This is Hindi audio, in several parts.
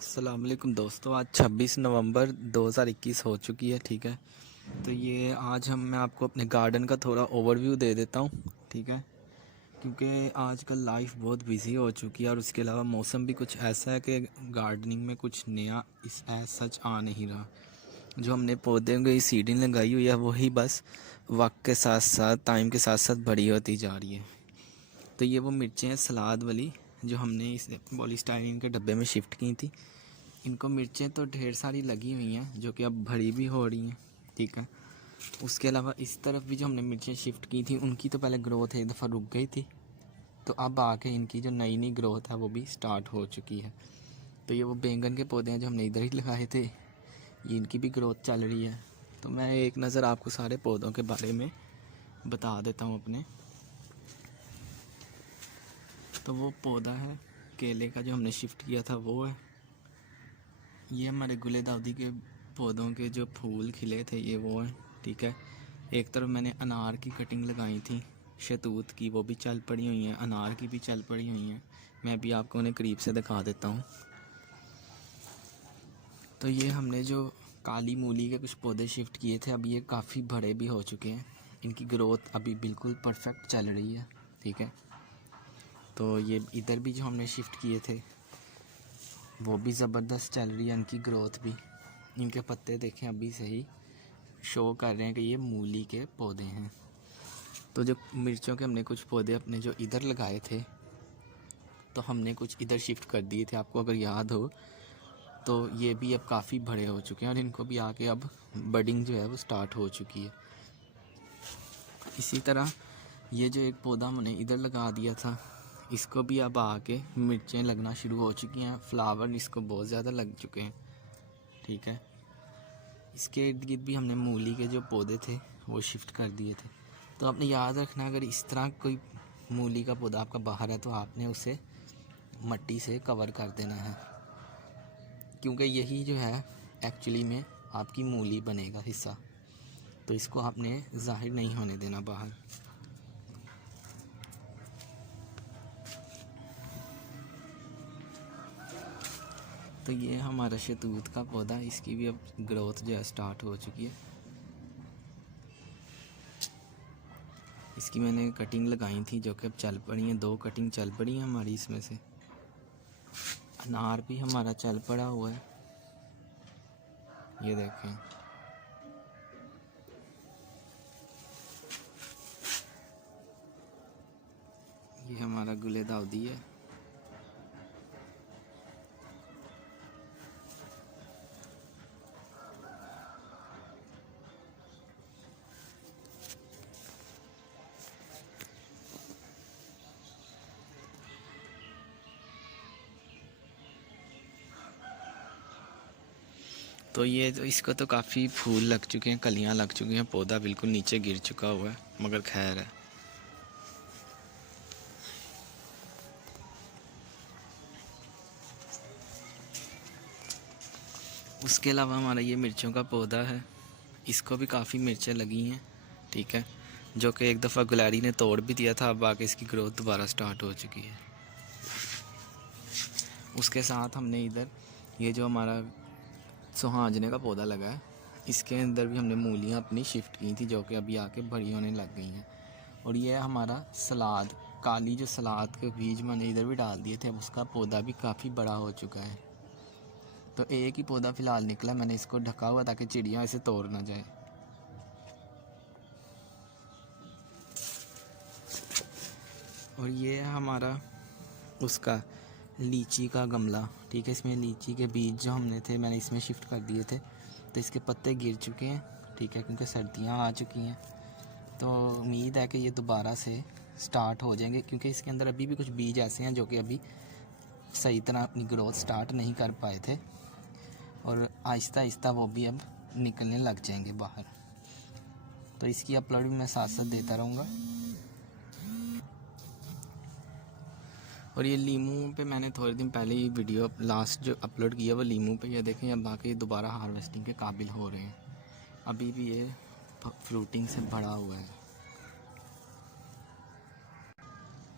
अस्सलाम वालेकुम दोस्तों, आज 26 नवंबर 2021 हो चुकी है। ठीक है, तो ये आज मैं आपको अपने गार्डन का थोड़ा ओवरव्यू दे देता हूँ। ठीक है, क्योंकि आजकल लाइफ बहुत बिजी हो चुकी है और उसके अलावा मौसम भी कुछ ऐसा है कि गार्डनिंग में कुछ नया इस सच आ नहीं रहा। जो हमने पौधे की सीडिंग लगाई हुई है वही बस वक्त के साथ साथ टाइम के साथ साथ बड़ी होती जा रही है। तो ये वो मिर्चें हैं सलाद वाली जो हमने इस पॉलीस्टाइनिन के डब्बे में शिफ्ट की थी। इनको मिर्चें तो ढेर सारी लगी हुई हैं जो कि अब बड़ी भी हो रही हैं। ठीक है, उसके अलावा इस तरफ भी जो हमने मिर्चें शिफ्ट की थी उनकी तो पहले ग्रोथ एक दफ़ा रुक गई थी, तो अब आके इनकी जो नई नई ग्रोथ है वो भी स्टार्ट हो चुकी है। तो ये वो बैंगन के पौधे हैं जो हमने इधर ही लगाए थे, ये इनकी भी ग्रोथ चल रही है। तो मैं एक नज़र आपको सारे पौधों के बारे में बता देता हूँ अपने। तो वो पौधा है केले का जो हमने शिफ्ट किया था वो है। ये हमारे गुले दाउदी के पौधों के जो फूल खिले थे ये वो है। ठीक है, एक तरफ मैंने अनार की कटिंग लगाई थी, शहतूत की, वो भी चल पड़ी हुई हैं, अनार की भी चल पड़ी हुई हैं। मैं भी आपको उन्हें करीब से दिखा देता हूँ। तो ये हमने जो काली मूली के कुछ पौधे शिफ्ट किए थे, अब ये काफ़ी बड़े भी हो चुके हैं, इनकी ग्रोथ अभी बिल्कुल परफेक्ट चल रही है। ठीक है, तो ये इधर भी जो हमने शिफ्ट किए थे वो भी ज़बरदस्त चल रही है इनकी ग्रोथ भी। इनके पत्ते देखें अभी से ही शो कर रहे हैं कि ये मूली के पौधे हैं। तो जो मिर्चों के हमने कुछ पौधे अपने जो इधर लगाए थे तो हमने कुछ इधर शिफ्ट कर दिए थे, आपको अगर याद हो तो ये भी अब काफ़ी बड़े हो चुके हैं और इनको भी आके अब बडिंग जो है वो स्टार्ट हो चुकी है। इसी तरह ये जो एक पौधा हमने इधर लगा दिया था इसको भी अब आके मिर्चें लगना शुरू हो चुकी हैं, फ्लावर इसको बहुत ज़्यादा लग चुके हैं। ठीक है, इसके इर्द गिर्द भी हमने मूली के जो पौधे थे वो शिफ्ट कर दिए थे। तो आपने याद रखना, अगर इस तरह कोई मूली का पौधा आपका बाहर है तो आपने उसे मट्टी से कवर कर देना है, क्योंकि यही जो है एक्चुअली में आपकी मूली बनेगा हिस्सा, तो इसको आपने ज़ाहिर नहीं होने देना बाहर। तो ये हमारा शहतूत का पौधा, इसकी भी अब ग्रोथ जो है स्टार्ट हो चुकी है। इसकी मैंने कटिंग लगाई थी जो कि अब चल पड़ी हैं, 2 कटिंग चल पड़ी हैं हमारी इसमें से। अनार भी हमारा चल पड़ा हुआ है, ये देखें। ये हमारा गुले दाउदी है। तो ये तो इसको तो काफ़ी फूल लग चुके हैं, कलियां लग चुकी हैं, पौधा बिल्कुल नीचे गिर चुका हुआ है, मगर खैर है। उसके अलावा हमारा ये मिर्चों का पौधा है, इसको भी काफ़ी मिर्चें लगी हैं। ठीक है, जो कि एक दफ़ा गुलारी ने तोड़ भी दिया था, अब आके इसकी ग्रोथ दोबारा स्टार्ट हो चुकी है। उसके साथ हमने इधर ये जो हमारा सुहाजने का पौधा लगा है, इसके अंदर भी हमने मूलियाँ अपनी शिफ्ट की थी जो कि अभी आके बड़ी होने लग गई हैं। और ये हमारा सलाद, काली जो सलाद के बीज मैंने इधर भी डाल दिए थे, अब उसका पौधा भी काफ़ी बड़ा हो चुका है। तो एक ही पौधा फ़िलहाल निकला, मैंने इसको ढका हुआ ताकि चिड़िया इसे तोड़ ना जाए। और ये है हमारा उसका लीची का गमला। ठीक है, इसमें लीची के बीज जो हमने थे मैंने इसमें शिफ्ट कर दिए थे, तो इसके पत्ते गिर चुके हैं। ठीक है, क्योंकि सर्दियाँ आ चुकी हैं, तो उम्मीद है कि ये दोबारा से स्टार्ट हो जाएंगे, क्योंकि इसके अंदर अभी भी कुछ बीज ऐसे हैं जो कि अभी सही तरह अपनी ग्रोथ स्टार्ट नहीं कर पाए थे, और आहिस्ता आहिस्ता वो भी अब निकलने लग जाएंगे बाहर। तो इसकी अपलोड भी मैं साथ साथ देता रहूँगा। और ये लीमू पे मैंने थोड़े दिन पहले ही वीडियो लास्ट जो अपलोड किया वो लीमू पे, ये देखें अब बाकी दोबारा हार्वेस्टिंग के काबिल हो रहे हैं। अभी भी ये फ्रूटिंग से भरा हुआ है।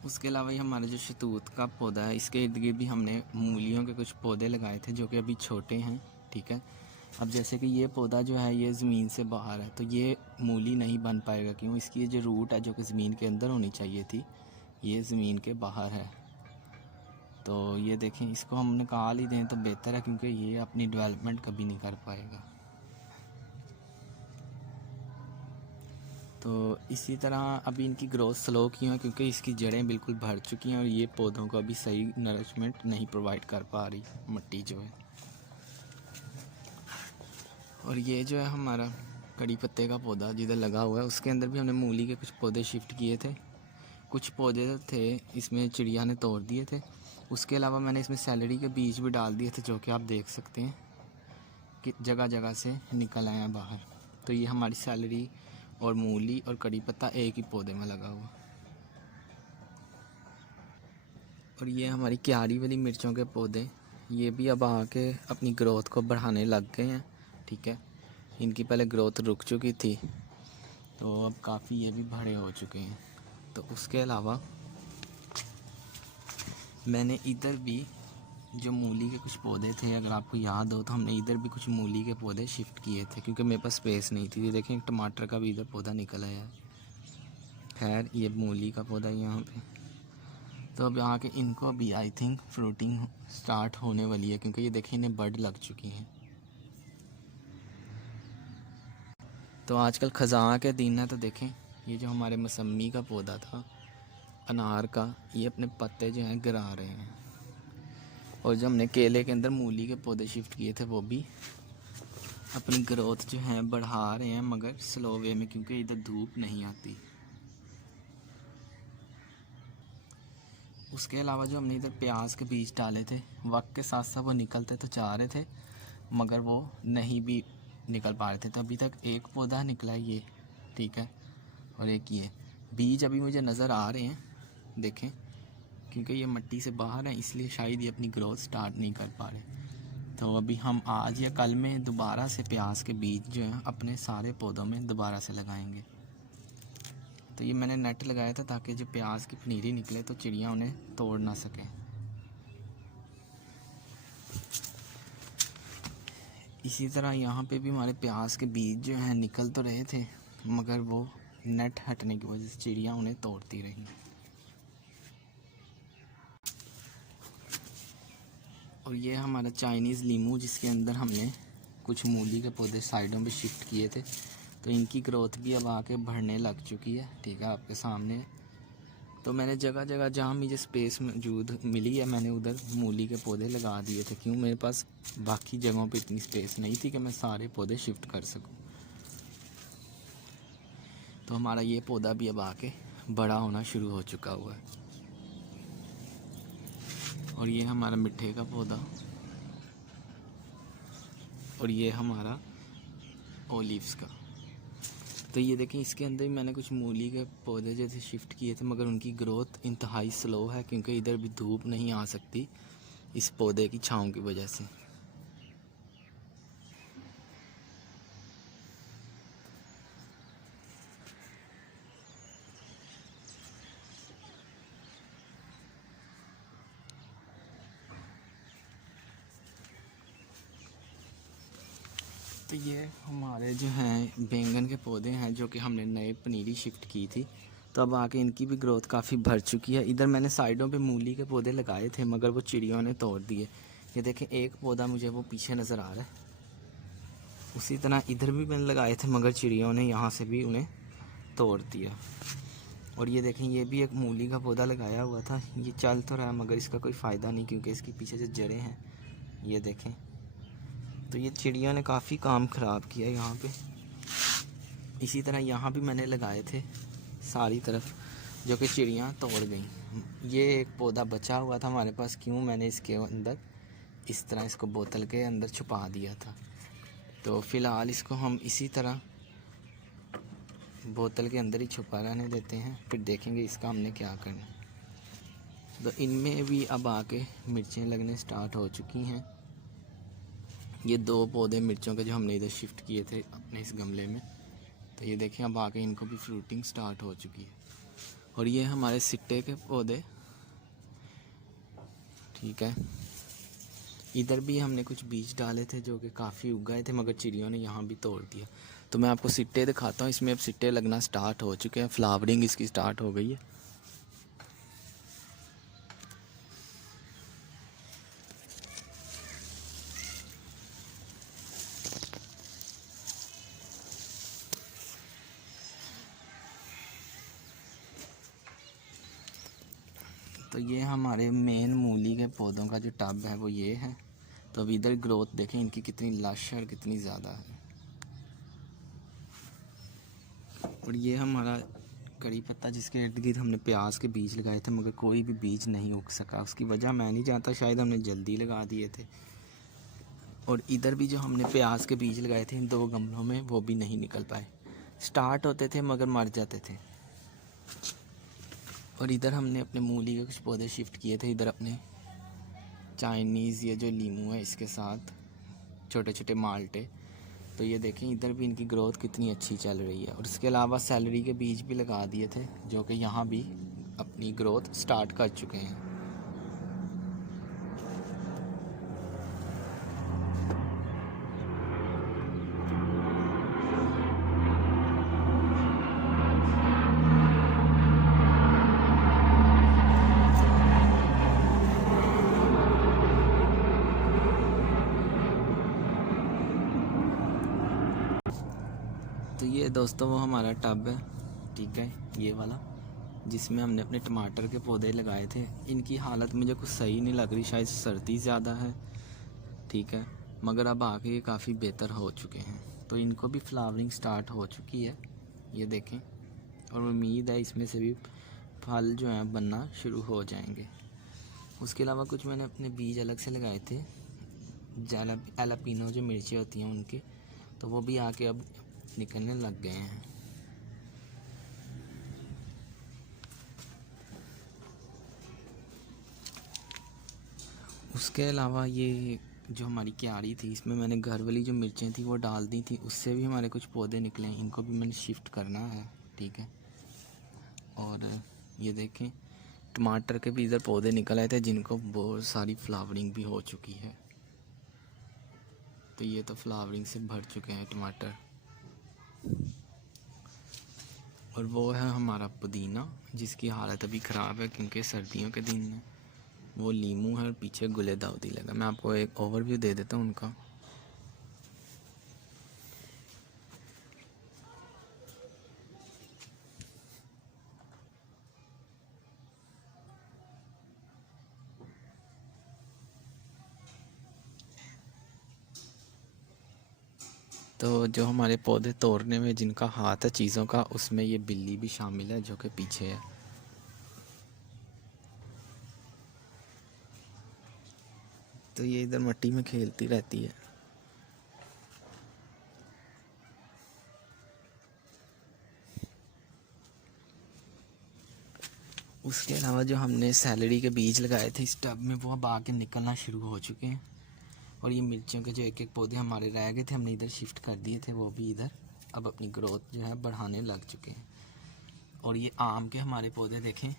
उसके अलावा ये हमारा जो शतूत का पौधा है, इसके इर्द गिर्द भी हमने मूलियों के कुछ पौधे लगाए थे जो कि अभी छोटे हैं, ठीक है। अब जैसे कि ये पौधा जो है ये ज़मीन से बाहर है, तो ये मूली नहीं बन पाएगा। क्यों? इसकी ये जो रूट है जो कि ज़मीन के अंदर होनी चाहिए थी, ये ज़मीन के बाहर है। तो ये देखें, इसको हम निकाल ही दें तो बेहतर है, क्योंकि ये अपनी डेवलपमेंट कभी नहीं कर पाएगा। तो इसी तरह अभी इनकी ग्रोथ स्लो क्यों है? क्योंकि इसकी जड़ें बिल्कुल भर चुकी हैं और ये पौधों को अभी सही नरिशमेंट नहीं प्रोवाइड कर पा रही मिट्टी जो है। और ये जो है हमारा कड़ी पत्ते का पौधा जिधर लगा हुआ है, उसके अंदर भी हमने मूली के कुछ पौधे शिफ्ट किए थे। कुछ पौधे थे इसमें चिड़िया ने तोड़ दिए थे। उसके अलावा मैंने इसमें सैलरी के बीज भी डाल दिए थे, जो कि आप देख सकते हैं कि जगह जगह से निकल आए हैं बाहर। तो ये हमारी सैलरी और मूली और कड़ी पत्ता एक ही पौधे में लगा हुआ। और ये हमारी क्यारी वाली मिर्चों के पौधे, ये भी अब आके अपनी ग्रोथ को बढ़ाने लग गए हैं, ठीक है। इनकी पहले ग्रोथ रुक चुकी थी, तो अब काफ़ी ये भी बड़े हो चुके हैं। तो उसके अलावा मैंने इधर भी जो मूली के कुछ पौधे थे, अगर आपको याद हो तो हमने इधर भी कुछ मूली के पौधे शिफ्ट किए थे, क्योंकि मेरे पास स्पेस नहीं थी। ये देखें, टमाटर का भी इधर पौधा निकल आया है। खैर, ये मूली का पौधा यहाँ पे। तो अब यहाँ के इनको भी आई थिंक फ्रूटिंग स्टार्ट होने वाली है, क्योंकि ये देखें इन्हें बड लग चुकी हैं। तो आजकल ख़ज़ां के दिन है, तो देखें ये जो हमारे मौसमी का पौधा था, अनार का, ये अपने पत्ते जो हैं गिरा रहे हैं। और जो हमने केले के अंदर मूली के पौधे शिफ्ट किए थे, वो भी अपनी ग्रोथ जो है बढ़ा रहे हैं, मगर स्लो वे में, क्योंकि इधर धूप नहीं आती। उसके अलावा जो हमने इधर प्याज के बीज डाले थे, वक्त के साथ साथ वो निकलते तो चाह रहे थे, मगर वो नहीं भी निकल पा रहे थे। तो अभी तक एक पौधा निकला है ये, ठीक है, और एक ये बीज अभी मुझे नज़र आ रहे हैं, देखें, क्योंकि ये मिट्टी से बाहर है, इसलिए शायद ये अपनी ग्रोथ स्टार्ट नहीं कर पा रहे। तो अभी हम आज या कल में दोबारा से प्याज के बीज जो हैं अपने सारे पौधों में दोबारा से लगाएंगे। तो ये मैंने नेट लगाया था ताकि जो प्याज की पनीरी निकले तो चिड़िया उन्हें तोड़ ना सकें। इसी तरह यहाँ पे भी हमारे प्याज के बीज जो हैं निकल तो रहे थे, मगर वो नेट हटने की वजह से चिड़िया उन्हें तोड़ती रही। और ये हमारा चाइनीज़ लीमू, जिसके अंदर हमने कुछ मूली के पौधे साइडों में शिफ्ट किए थे, तो इनकी ग्रोथ भी अब आके बढ़ने लग चुकी है, ठीक है, आपके सामने। तो मैंने जगह जगह जहाँ मुझे स्पेस मौजूद मिली है, मैंने उधर मूली के पौधे लगा दिए थे। क्यों? मेरे पास बाकी जगहों पे इतनी स्पेस नहीं थी कि मैं सारे पौधे शिफ्ट कर सकूं। तो हमारा ये पौधा भी अब आके बड़ा होना शुरू हो चुका हुआ है। और ये हमारा मिठे का पौधा, और ये हमारा ओलिव्स का। तो ये देखें, इसके अंदर भी मैंने कुछ मूली के पौधे जैसे शिफ्ट किए थे, मगर उनकी ग्रोथ इंतहाई स्लो है, क्योंकि इधर भी धूप नहीं आ सकती इस पौधे की छाँव की वजह से। तो ये हमारे जो हैं बैंगन के पौधे हैं, जो कि हमने नए पनीरी शिफ्ट की थी, तो अब आके इनकी भी ग्रोथ काफ़ी बढ़ चुकी है। इधर मैंने साइडों पे मूली के पौधे लगाए थे, मगर वो चिड़ियों ने तोड़ दिए। ये देखें, एक पौधा मुझे वो पीछे नज़र आ रहा है। उसी तरह इधर भी मैंने लगाए थे, मगर चिड़ियों ने यहाँ से भी उन्हें तोड़ दिया। और ये देखें, ये भी एक मूली का पौधा लगाया हुआ था, ये चल तो रहा है, मगर इसका कोई फ़ायदा नहीं, क्योंकि इसके पीछे जो जड़ें हैं, ये देखें। तो ये चिड़ियों ने काफ़ी काम ख़राब किया यहाँ पे। इसी तरह यहाँ भी मैंने लगाए थे सारी तरफ, जो कि चिड़ियाँ तोड़ गई। ये एक पौधा बचा हुआ था हमारे पास, क्यों? मैंने इसके अंदर इस तरह इसको बोतल के अंदर छुपा दिया था। तो फ़िलहाल इसको हम इसी तरह बोतल के अंदर ही छुपा रहने देते हैं, फिर देखेंगे इसका हमने क्या करना। तो इनमें भी अब आके मिर्चें लगने स्टार्ट हो चुकी हैं। ये 2 पौधे मिर्चों के जो हमने इधर शिफ्ट किए थे अपने इस गमले में, तो ये देखें अब आके इनको भी फ्रूटिंग स्टार्ट हो चुकी है। और ये हमारे सिट्टे के पौधे, ठीक है। इधर भी हमने कुछ बीज डाले थे जो कि काफ़ी उग गए थे, मगर चिड़ियों ने यहाँ भी तोड़ दिया। तो मैं आपको सिट्टे दिखाता हूँ। इसमें अब सिट्टे लगना स्टार्ट हो चुके हैं, फ्लावरिंग इसकी स्टार्ट हो गई है। तो ये हमारे मेन मूली के पौधों का जो टब है वो ये है। तो अब इधर ग्रोथ देखें इनकी कितनी लश और कितनी ज़्यादा है। और ये हमारा कड़ी पत्ता जिसके इर्द गिर्द हमने प्याज के बीज लगाए थे, मगर कोई भी बीज नहीं उग सका। उसकी वजह मैं नहीं जानता, शायद हमने जल्दी लगा दिए थे। और इधर भी जो हमने प्याज के बीज लगाए थे इन 2 गमलों में, वो भी नहीं निकल पाए। स्टार्ट होते थे मगर मर जाते थे। और इधर हमने अपने मूली के कुछ पौधे शिफ्ट किए थे इधर अपने चाइनीज़, ये जो लीमू है इसके साथ छोटे छोटे माल्टे। तो ये देखें इधर भी इनकी ग्रोथ कितनी अच्छी चल रही है। और इसके अलावा सैलरी के बीज भी लगा दिए थे जो कि यहाँ भी अपनी ग्रोथ स्टार्ट कर चुके हैं। तो ये दोस्तों वो हमारा टब है, ठीक है, ये वाला, जिसमें हमने अपने टमाटर के पौधे लगाए थे। इनकी हालत मुझे कुछ सही नहीं लग रही, शायद सर्दी ज़्यादा है, ठीक है, मगर अब आगे ये काफ़ी बेहतर हो चुके हैं। तो इनको भी फ्लावरिंग स्टार्ट हो चुकी है, ये देखें। और उम्मीद है इसमें से भी फल जो हैं बनना शुरू हो जाएंगे। उसके अलावा कुछ मैंने अपने बीज अलग से लगाए थे, एलापिनो जो मिर्ची होती हैं उनके, तो वो भी आके अब निकलने लग गए हैं। उसके अलावा ये जो हमारी क्यारी थी, इसमें मैंने घर वाली जो मिर्चें थी वो डाल दी थी, उससे भी हमारे कुछ पौधे निकले हैं। इनको भी मैंने शिफ्ट करना है, ठीक है। और ये देखें टमाटर के भी इधर पौधे निकल आए थे जिनको बहुत सारी फ्लावरिंग भी हो चुकी है। तो ये तो फ्लावरिंग से भर चुके हैं टमाटर। और वो है हमारा पुदीना जिसकी हालत अभी ख़राब है क्योंकि सर्दियों के दिन में। वो लीमू है और पीछे गुले दाउदी लगा। मैं आपको एक ओवरव्यू दे देता हूँ उनका। तो जो हमारे पौधे तोड़ने में जिनका हाथ है चीज़ों का, उसमें ये बिल्ली भी शामिल है जो कि पीछे है। तो ये इधर मिट्टी में खेलती रहती है। उसके अलावा जो हमने सैलरी के बीज लगाए थे इस टब में, वो अब आके निकलना शुरू हो चुके हैं। और ये मिर्चियों के जो एक एक पौधे हमारे रह गए थे, हमने इधर शिफ्ट कर दिए थे, वो भी इधर अब अपनी ग्रोथ जो है बढ़ाने लग चुके हैं। और ये आम के हमारे पौधे देखें,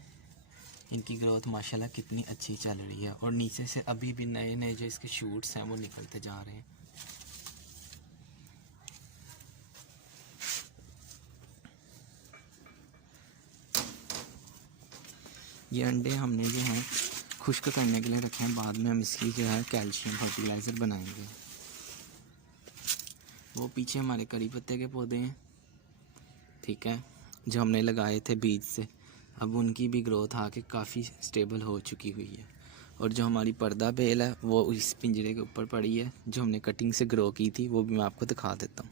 इनकी ग्रोथ माशाल्लाह कितनी अच्छी चल रही है। और नीचे से अभी भी नए नए जो इसके शूट्स हैं वो निकलते जा रहे हैं। ये अंडे हमने जो हैं खुश्क करने के लिए रखे हैं, बाद में हम इसकी जो है कैल्शियम फर्टिलाइज़र बनाएंगे। वो पीछे हमारे कड़ी पत्ते के पौधे हैं, ठीक है, जो हमने लगाए थे बीज से। अब उनकी भी ग्रोथ आके काफ़ी स्टेबल हो चुकी हुई है। और जो हमारी पर्दा बेल है वो इस पिंजरे के ऊपर पड़ी है, जो हमने कटिंग से ग्रो की थी, वो भी मैं आपको दिखा देता हूँ।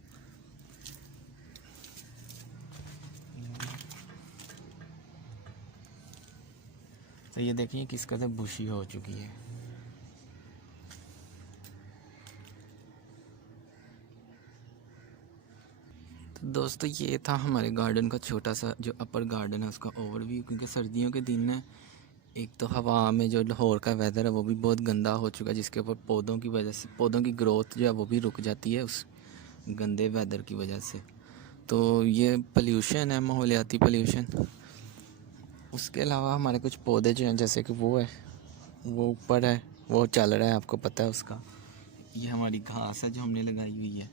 तो ये देखिए किस कदर बुशी हो चुकी है। तो दोस्तों ये था हमारे गार्डन का छोटा सा जो अपर गार्डन है उसका ओवरव्यू। क्योंकि सर्दियों के दिन में एक तो हवा में जो लाहौर का वेदर है वो भी बहुत गंदा हो चुका है, जिसके ऊपर पौधों की वजह से पौधों की ग्रोथ जो है वो भी रुक जाती है उस गंदे वेदर की वजह से। तो ये पोल्यूशन है, माहौलियाती पोल्यूशन। उसके अलावा हमारे कुछ पौधे जो हैं, जैसे कि वो है, वो ऊपर है, वो चल रहा है, आपको पता है उसका। ये हमारी घास है जो हमने लगाई हुई है।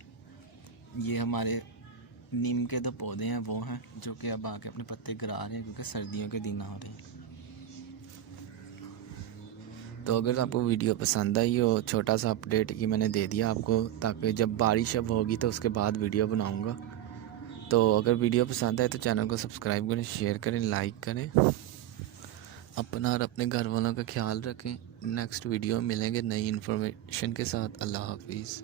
ये हमारे नीम के 2 पौधे हैं, वो हैं जो कि अब आके अपने पत्ते गिरा रहे हैं क्योंकि सर्दियों के दिन आ रहे हैं। तो अगर आपको वीडियो पसंद आई हो, छोटा सा अपडेट कि मैंने दे दिया आपको, ताकि जब बारिश अब होगी तो उसके बाद वीडियो बनाऊंगा। तो अगर वीडियो पसंद आए तो चैनल को सब्सक्राइब करें, शेयर करें, लाइक करें। अपना और अपने घर वालों का ख्याल रखें। नेक्स्ट वीडियो में मिलेंगे नई इन्फॉर्मेशन के साथ। अल्लाह हाफिज़।